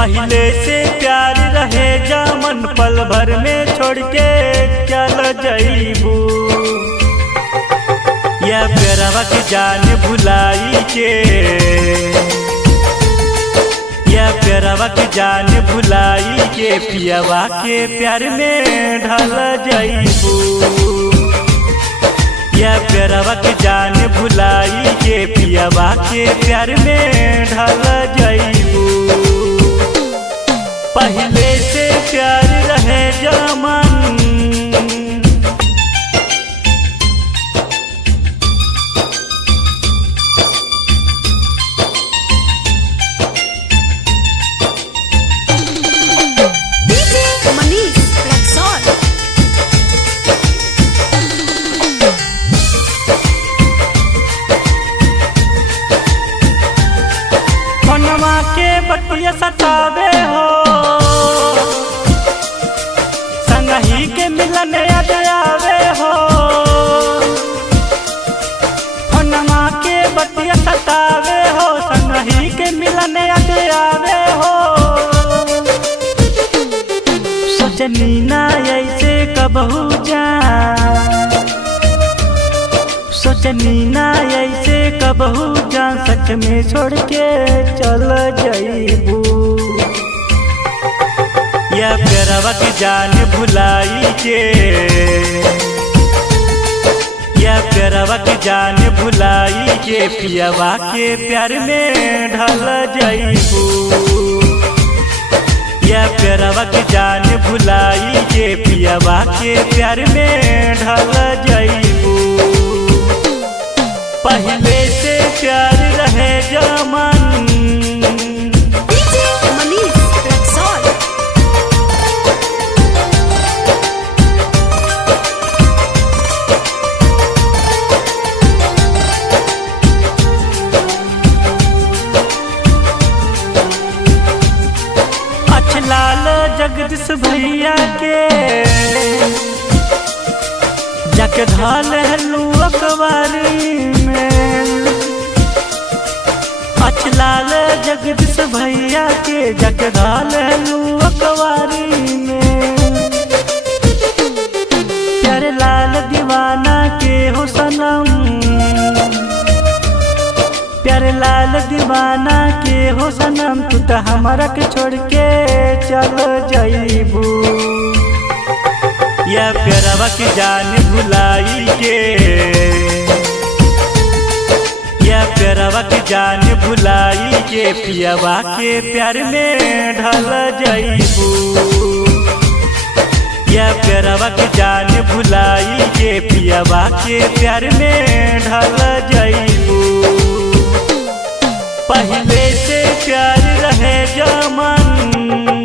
पहले से प्यार रहे जामन पल भर में छोड़ के चल जाइबू। या प्यारवा के जान भुलाई के, या प्यारवा के जान भुलाई के पियावा के प्यार में ढल जाइबू। या प्यारवा के जान भुलाई के पियावा के प्यार में ढल जाइबू। पहले से प्यार रहे जामन, फोनवा के बतिया सतावे हो, संगही के मिलन याद आवे हो। फोनवा के बतिया सतावे हो, संगही के मिलन याद आवे हो। सोचनी ना ऐसे कबहू जा, सोचनी ना ऐसे कबहू जान सच में छोड़ के चल जाइबू। या प्यारवा के जान भुलाई के, या प्यारवा के जान भुलाई के पियावा के प्यार में ढल जाइबू। या प्यारवा के जान भुलाई के पियावा के प्यार में ढल जाइबू। पहले से प्यार रहे जामन, लाल जगदीश भैया के जाके धाल हलू अखबारी में। लाल जगदीश भैया के जाके धाल हलू अखबारी में। प्यारे लाल दीवाना के हो सनम, प्यारे लाल दीवाना के हो सनम, तू तो हमारा के छोड़ के चल जाइबू। या प्यारवा के जान भुलाई के, या प्यारवा के जान भुलाई के पियावा के प्यार में ढल जाइबू। या प्यारवा के जान भुलाई के पियावा के प्यार में ढल जाइबू। पहले से प्यार रहे जामन।